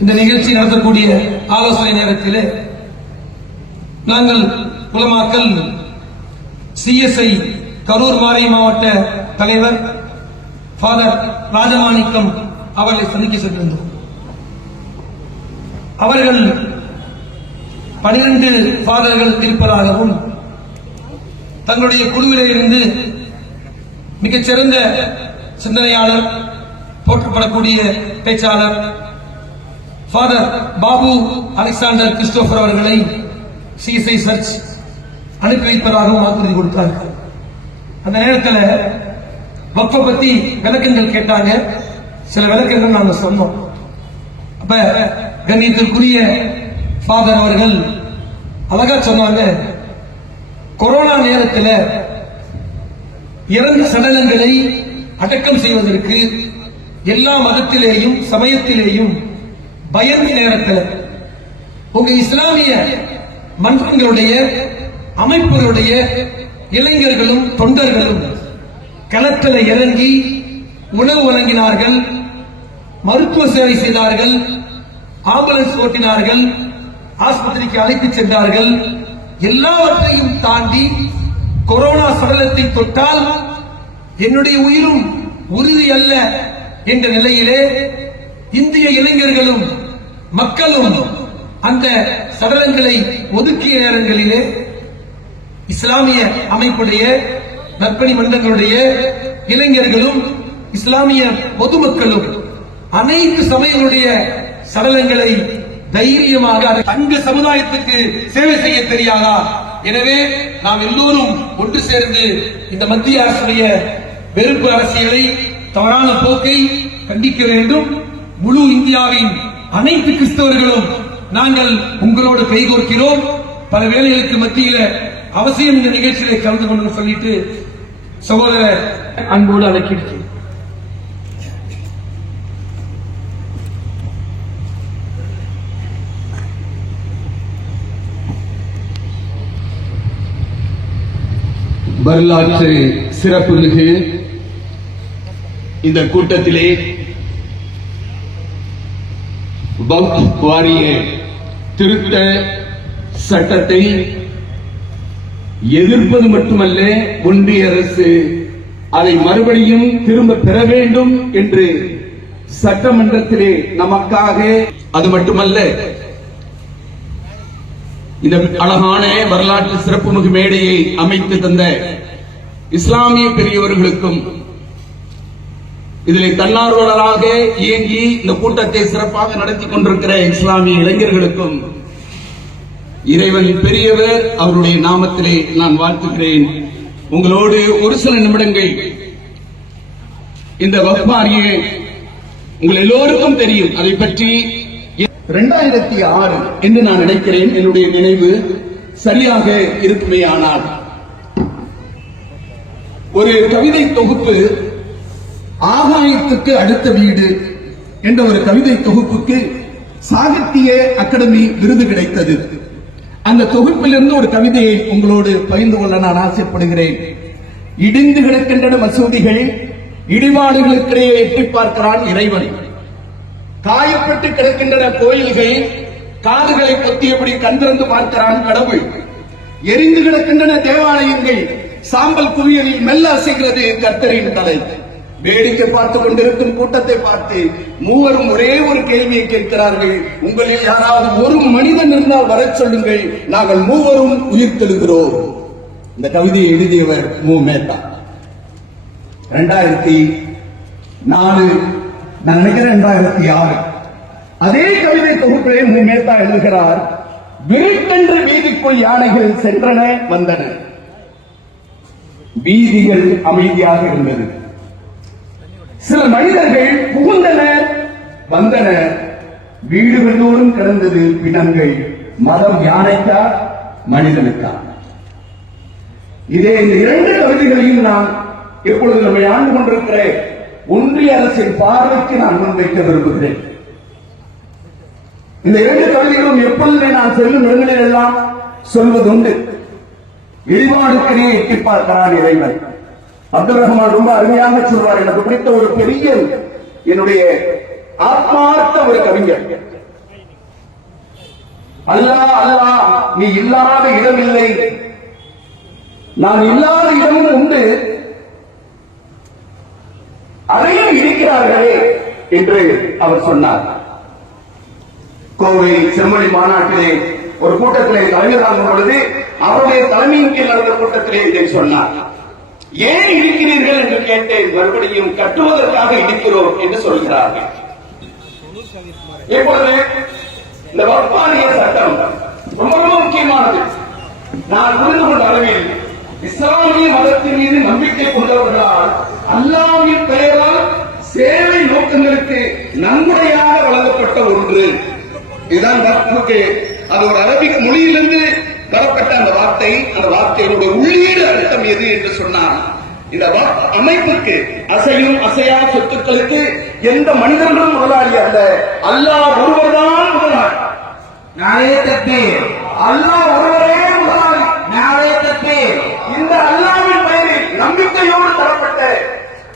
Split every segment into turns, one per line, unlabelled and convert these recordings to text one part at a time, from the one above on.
இந்த நிகழ்ச்சி நடத்தக்கூடிய ஆலோசனை நேரத்திலே நாங்கள் உலமாக்கல் சிஎஸ்ஐ கரூர் மாறை மாவட்ட தலைவர் ஃபாதர் ராஜமாணிக்கம் அவர்களை சந்திக்க சென்றிருந்தோம். அவர்கள் பனிரெண்டு ஃபாதர்கள் இருப்பதாகவும் தங்களுடைய குழுவிலே இருந்து மிகச்சிறந்த சிந்தனையாளர் போற்றப்படக்கூடிய பேச்சாளர் ஃபாதர் பாபு அலெக்சாண்டர் கிறிஸ்டோபர் அவர்களை சிஎஸ்ஐ சர்ச் அனுப்பி வைப்பதாகவும் வாக்குறுதி கொடுத்தார்கள். அந்த நேரத்தில் வப்ப பத்தி விளக்கங்கள் கேட்டாங்க. சில விளக்கங்கள் நாங்கள் சொன்னோம். அப்ப கண்ணியத்திற்குரிய ஃபாதர் அவர்கள் அழகா சொன்னாங்க. கொரோனா நேரத்தில் இறந்த சடலங்களை அடக்கம் செய்வதற்கு எல்லா மதத்திலேயும் சமயத்திலேயும் பயந்த நேரத்தில் உங்க இஸ்லாமிய மன்றங்களுடைய அமைப்புகளுடைய இளைஞர்களும் தொண்டர்களும் களத்தில் இறங்கி உணவு வழங்கினார்கள் மருத்துவ சேவை செய்தார்கள் ஆம்புலன்ஸ் ஓட்டினார்கள் ஆஸ்பத்திரிக்கு அழைத்துச் சென்றார்கள். எல்லாவற்றையும் தாண்டி கொரோனா சடலத்தை தொட்டால் என்னுடைய உயிரும் உறுதி அல்ல என்ற நிலையிலே இந்திய இளைஞர்களும் மக்களும் அந்த சடலங்களை ஒதுக்கிய நேரங்களிலே இஸ்லாமிய அமைப்புடைய நற்பணி மன்றங்களுடைய இளைஞர்களும் இஸ்லாமிய பொதுமக்களும் அனைத்து சமயங்களுடைய சடலங்களை தைரியமாக தங்க சமுதாயத்துக்கு சேவை செய்ய தெரியாதா? எனவே நாம் எல்லோரும் ஒன்று சேர்ந்து இந்த மத்திய அரசுடைய வெறுப்பு அரசியலை தவறான போக்கை கண்டிக்க வேண்டும். முழு இந்தியாவின் அனைத்து கிறிஸ்தவர்களும் நாங்கள் உங்களோடு கைகோர்க்கிறோம் பல வேலைகளுக்கு மத்தியில அவசியம் இந்த நிகழ்ச்சியில கலந்து கொண்டு சொல்லிட்டு சகோதரர் அன்போடு அழைக்கிறேன்.
வரலாற்று சிறப்புமிகு இந்த கூட்டத்திலே வக்ஃப் வாரிய திருத்த சட்டத்தை எதிர்ப்பது மட்டுமல்ல ஒன்றிய அரசு அதை மறுபடியும் திரும்ப பெற வேண்டும் என்று சட்டமன்றத்திலே நமக்காக அது மட்டுமல்ல இந்த அழகான வரலாற்று சிறப்புமிகு மேடையை அமைத்து தந்த இஸ்லாமிய பெரியவர்களுக்கும் இதில் தன்னார்வலராக இயங்கி இந்த கூட்டத்தை சிறப்பாக நடத்தி கொண்டிருக்கிற இஸ்லாமிய இளைஞர்களுக்கும் இறைவன் பெரியவர் அவருடைய நாமத்திலே நான் வாழ்த்துகிறேன். உங்களோடு ஒரு சில நிமிடங்கள் இந்த வகுப்பாரிய உங்கள் எல்லோருக்கும் தெரியும். அதை பற்றி இரண்டாயிரத்தி ஆறு என்று நான் நினைக்கிறேன். என்னுடைய நினைவு சரியாக இருக்குமேயானால் ஒரு கவிதை தொகுப்பு ஆகாயத்துக்கு அடுத்த வீடு என்ற ஒரு கவிதை தொகுப்புக்கு சாகித்ய அகாடமி விருது கிடைத்தது. அந்த தொகுப்பிலிருந்து ஒரு கவிதையை உங்களோடு பகிர்ந்து கொள்ள நான் ஆசைப்படுகிறேன். இடிந்து கிடக்கின்றன மசூதிகள் இடிபாடுகளுக்கிடையே எட்டி பார்க்கிறான் இறைவன். காயப்பட்டு கிடக்கின்றன கோயில்கள் காதுகளை கொத்தியபடி கண்திறந்து பார்க்கிறான் கடவுள். எரிந்து கிடக்கின்றன தேவாலயங்கள் சாம்பல் குவியலில் மெல்ல அசைகிறது கர்த்தரின் தலை. வேடிக்கை பார்த்து கொண்டிருக்கும் கூட்டத்தை பார்த்து மூவரும் ஒரே ஒரு கேள்வியை கேட்கிறார்கள். உங்களில் யாராவது ஒரு மனிதன் இருந்தால் வரச் சொல்லுங்கள். நாங்கள் மூவரும் உயிர்த்தெழுகிறோம் இந்த கவிதையை எழுதியவர் மு. மேத்தா. ரெண்டாயிரத்தி நாலு நான் நினைக்கிறேன் ரெண்டாயிரத்தி ஆறு. அதே கவிதை தொகுப்பிலே மு. மேத்தா எழுதுகிறார் விருட்டென்று வீதிக்குள் யானைகள் சென்றன வந்தன. வீதிகள் அமைதியாக இருந்தது. சில மனிதர்கள் புகுந்தனர் வந்தனர் வீடுகளோடும் கிடந்தது பிணங்கள். மதம் யானைக்கா மனிதனுக்கா? இதே இந்த இரண்டு கவிதைகளையும் நான் இப்பொழுது நம்மை ஆண்டு கொண்டிருக்கிற ஒன்றிய அரசின் பார்வைக்கு நான் முன்வைக்க விரும்புகிறேன். இந்த இரண்டு கவிதைகளும் எப்பொழுதுமே நான் செல்லும் இடங்களில் எல்லாம் சொல்வதுண்டு இழிபாடுக்கனே எட்டி பார்க்கிறான் இறைவன். அப்துல் ரஹ்மான் ரொம்ப அருமையாக சொல்வார் எனக்கு பிடித்த ஒரு பெரிய என்னுடைய ஆத்மார்த்த ஒரு கவிஞர். அல்லாஹ் அல்லா நீ இல்லாத இடம் இல்லை. நான் இல்லாத இடமும் உண்டு. அதையும் இருக்கிறார்களே என்று அவர் சொன்னார். கோவை செம்மொழி மாநாட்டிலே ஒரு கூட்டத்திலே தலைமை தாங்கும் பொழுது அவருடைய தலைமையின் கீழ் நடந்த கூட்டத்திலே இதை சொன்னார். ஏன் இடிக்கிறீர்கள் என்று கேட்டேன் மறுபடியும் கட்டுவதற்காக இடிக்கிறோம் என்று சொல்கிறார்கள். இப்பொழுது இந்த வர்ப்பானிய சட்டம் ரொம்ப ரொம்ப முக்கியமானது. நான் புரிந்து கொண்ட அளவில் இஸ்லாமிய மதத்தின் மீது நம்பிக்கை கொண்டவர்களால் அல்லாவின் பெயரால் சேவை நோக்கங்களுக்கு நன்கொடையாக வழங்கப்பட்ட ஒன்று. இதுதான் வக்ஃபுக்கு அது ஒரு அரபிக் மொழியிலிருந்து தரப்பட்ட அந்த வார்த்தை அந்த வார்த்தையினுடைய உள்ளீடு அர்த்தம் எது என்று சொன்னார் இந்த அமைப்புக்கு அசையும் அசையா சொத்துக்களுக்கு எந்த மனிதர்களும் முதலாளி அல்ல. அல்லாஹ் ஒருவர்தான் முதலாளி.
நாளைய தப்பீர்
அல்லாஹ் ஒருவரே முதலாளி.
நாளைய தப்பீர்
இந்த அல்லாவின் பெயரில் நம்பிக்கையோடு தரப்பட்ட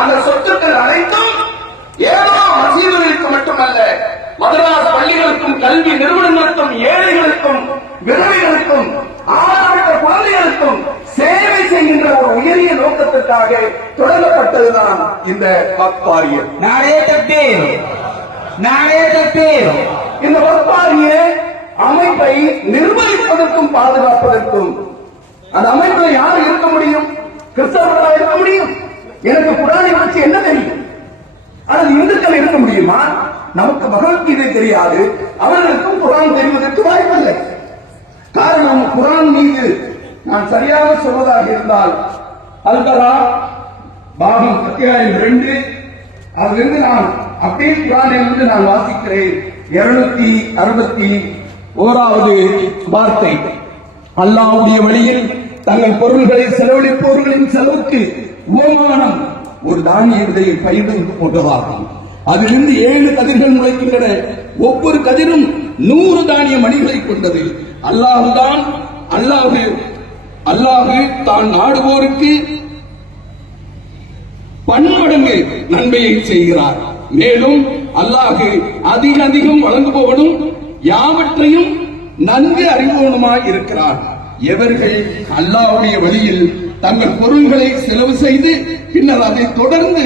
அந்த சொத்துக்கள் அனைத்தும் ஏதோ மசீதுகளுக்கு மட்டுமல்ல மதராஸ் பள்ளிகளுக்கும் கல்வி நிறுவனங்களுக்கும் ஏழைகள் இந்த வக்பாரியம்
நாளைய தப்பீர் நாளைய தப்பீர்
இந்த வக்பாரிய அமைப்பை நிர்வகிப்பதற்கும் பாதுகாப்பதற்கும் அந்த அமைப்பில் யார் இருக்க முடியும்? கிறிஸ்தவர்களா இருக்க முடியும். எனக்கு குரானை வச்சு என்ன தெரியும்? ஆனால் இந்துக்கள் இருக்க முடியுமா? நமக்கு பகவத்கீதை தெரியாது. அவர்களுக்கும் குரான் தெரிவதற்கு வாய்ப்பில்லை. காரணம் குரான் மீது நான் சரியாக சொல்வதாக இருந்தால் அல்கரா பாகம் அத்தியாயம் ரெண்டு. அதிலிருந்து நான் அப்படியே குரானிலிருந்து நான் வாசிக்கிறேன். இருநூத்தி அறுபத்தி ஓராவது வார்த்தை. அல்லாஹ்வுடைய வழியில் தங்கள் பொருள்களை செலவழிப்பவர்களின் செலவுக்கு உபமானம் ஒரு தானிய விதையை பயிரிடுவது போன்றதாகும். அதிலிருந்து ஏழு கதிர்கள் முளைக்கின்றன. ஒவ்வொரு கதிரும் நூறு தானிய மணிகளை கொண்டது. அல்லாஹுதான் அல்லாஹு அல்லாஹு தான் நாடுவோருக்கு பன்மடங்கு நன்மையை செய்கிறார். மேலும் அல்லாஹு அதிக அதிகம் வழங்குபவனும் யாவற்றையும் நன்கு அறிபவனுமாய் இருக்கிறார். எவர்கள் அல்லாஹுடைய வழியில் தங்கள் பொருள்களை செலவு செய்து பின்னர் அதை தொடர்ந்து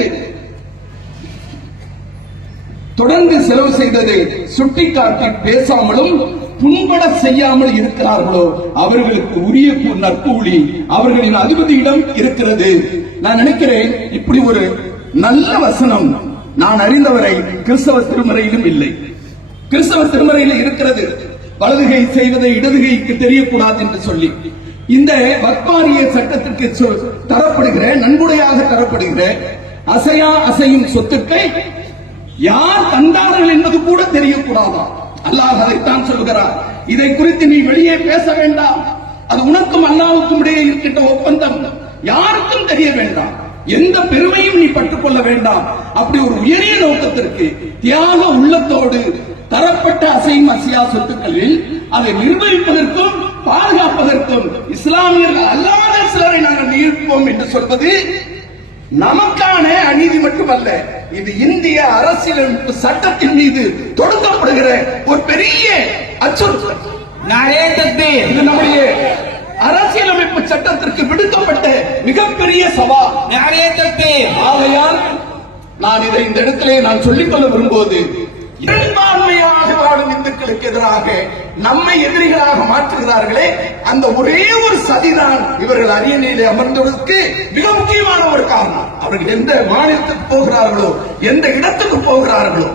தொடர்ந்து செலவு செய்ததை சுட்டிக்காட்டி பேசாமலும் புண்பட செய்யாமல் இருக்கிறார்களோ அவர்களுக்கு உரிய கூ- நற்கூலி அவர்களின் அதிபதியிடம் இருக்கிறது. நான் நினைக்கிறேன் இப்படி ஒரு நல்ல வசனம் நான் அறிந்தவரை கிறிஸ்தவ திருமறையிலும் இல்லை. கிறிஸ்தவ திருமறையில இருக்கிறது. வலதுகை செய்வதை இடதுகைக்கு தெரியக்கூடாது என்று சொல்லி. இந்த வக்பாரிய சட்டத்திற்கு சொ- தரப்படுகிற நன்கொடையாக தரப்படுகிற அசையா அசையும் சொத்துக்கை யார் தந்தார்கள் என்பது கூட தெரியக்கூடாதா? அல்லாஹ் அதைத்தான் சொல்கிறார் இதை குறித்து நீ வெளியே பேச வேண்டாம். அது உனக்கும் அல்லாவுக்கும் இடையே இருக்கின்ற ஒப்பந்தம். யாருக்கும் தெரிய வேண்டாம். எந்த பெருமையும் நீ பட்டுக்கொள்ள வேண்டாம். அப்படி ஒரு உயரிய நோக்கத்திற்கு தியாக உள்ளத்தோடு தரப்பட்ட அசையும் அசையா சொத்துக்களில் அதை நிர்வகிப்பதற்கும் பாதுகாப்பதற்கும் இஸ்லாமியர்கள் அல்லாத சிலரை நாங்கள் நீர்ப்போம் என்று சொல்வது நமக்கான அநீதி மட்டுமல்ல. இது இந்திய அரசியலமைப்பு சட்டத்தின் மீது தொடுக்கப்படுகிற ஒரு பெரிய அச்சுறுத்தல். இது நம்முடைய அரசியலமைப்பு சட்டத்திற்கு விடுக்கப்பட்ட மிகப்பெரிய சவால். ஆகையால் நான் இதை இந்த இடத்திலே நான் சொல்லிக்கொள்ள விரும்புவது பெரும்பான்மையாக வாழும் எதிராக நம்மை எதிரிகளாக மாற்றுகிறார்களே அந்த ஒரே ஒரு சதிதான் இவர்கள் அரியணையிலே அமர்ந்ததற்கு மிக முக்கியமான ஒரு காரணம். அவர்கள் எந்த மாநிலத்துக்கு போகிறார்களோ எந்த இடத்துக்கு போகிறார்களோ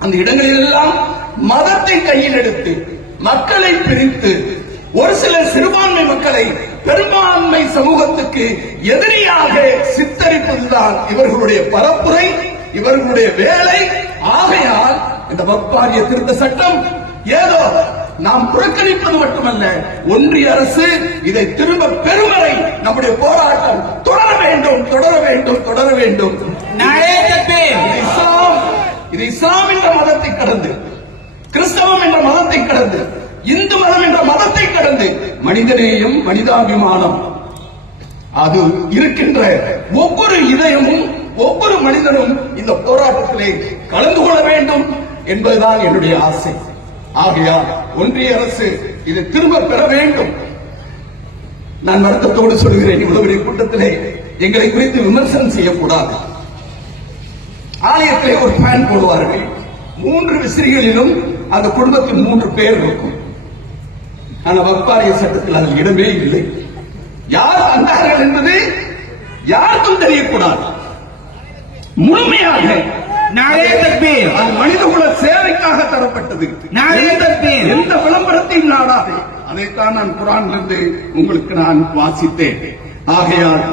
அந்த இடங்களில் எல்லாம் மதத்தை கையில் எடுத்து மக்களை பிரித்து ஒரு சில சிறுபான்மை மக்களை பெரும்பான்மை சமூகத்துக்கு எதிரியாக சித்தரிப்பதுதான் இவர்களுடைய பரப்புரை இவர்களுடைய வேலை. ஆகையால் இந்த வக்பாரிய திருத்த சட்டம் ஏதோ நாம் புறக்கணிப்பது மட்டுமல்ல ஒன்றிய அரசு இதை திரும்ப பெறும் வரை நம்முடைய போராட்டம் தொடர வேண்டும் தொடர வேண்டும் தொடர வேண்டும். இது இஸ்லாம் என்ற மதத்தை கடந்து கிறிஸ்தவம் என்ற மதத்தை கடந்து இந்து மதம் என்ற மதத்தை கடந்து மனிதநேயம் மனிதாபிமானம். அது இருக்கின்ற ஒவ்வொரு இதயமும் ஒவ்வொரு மனிதனும் இந்த போராட்டத்திலே கலந்து கொள்ள வேண்டும். என்பதுதான் என்னுடைய ஆசை. ஆகையால் ஒன்றிய அரசு இதை திரும்ப பெற வேண்டும். நான் வருத்தத்தோடு சொல்கிறேன் இவ்வளவு பெரிய கூட்டத்திலே எங்களை குறித்து விமர்சனம் செய்யக்கூடாது. ஆலயத்திலே ஒரு ஃபேன் போடுவார்கள். மூன்று விசிறிகளிலும் அந்த குடும்பத்தில் மூன்று பேர் இருக்கும். ஆனா வப்பாரிய சட்டத்தில் அதில் இடமே இல்லை. யார் வந்தார்கள் என்பது யாருக்கும் தெரியக்கூடாது. முழுமையாக
நாளே தக்பீர்
அது மனிதகுல சேவைக்காக தரப்பட்டது.
நாளே தக்பீர்
எந்த விளம்பரத்தையும் நாடாது. அதைத்தான் நான் குரான்லிருந்து உங்களுக்கு நான் வாசித்தேன். ஆகையால்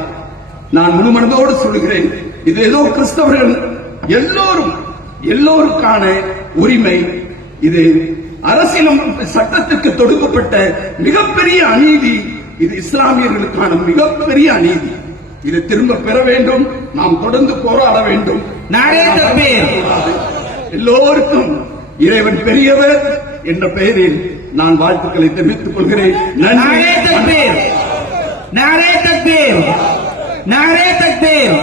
நான் முழுமனதோடு சொல்கிறேன். இது ஏதோ கிறிஸ்தவர்கள் எல்லோரும் எல்லோருக்கான உரிமை. இது அரசியல் சட்டத்திற்கு தொடுக்கப்பட்ட மிகப்பெரிய அநீதி. இது இஸ்லாமியர்களுக்கான மிகப்பெரிய அநீதி. இதை திரும்ப பெற வேண்டும். நாம் தொடர்ந்து போராட வேண்டும். எல்லோருக்கும் இறைவன் பெரியவர் என்ற பெயரில் நான் வாழ்த்துக்களை தெரிவித்துக் கொள்கிறேன்.
நன்றி. தக்பீர் நாரே தக்பீர் நாரே தக்பீர்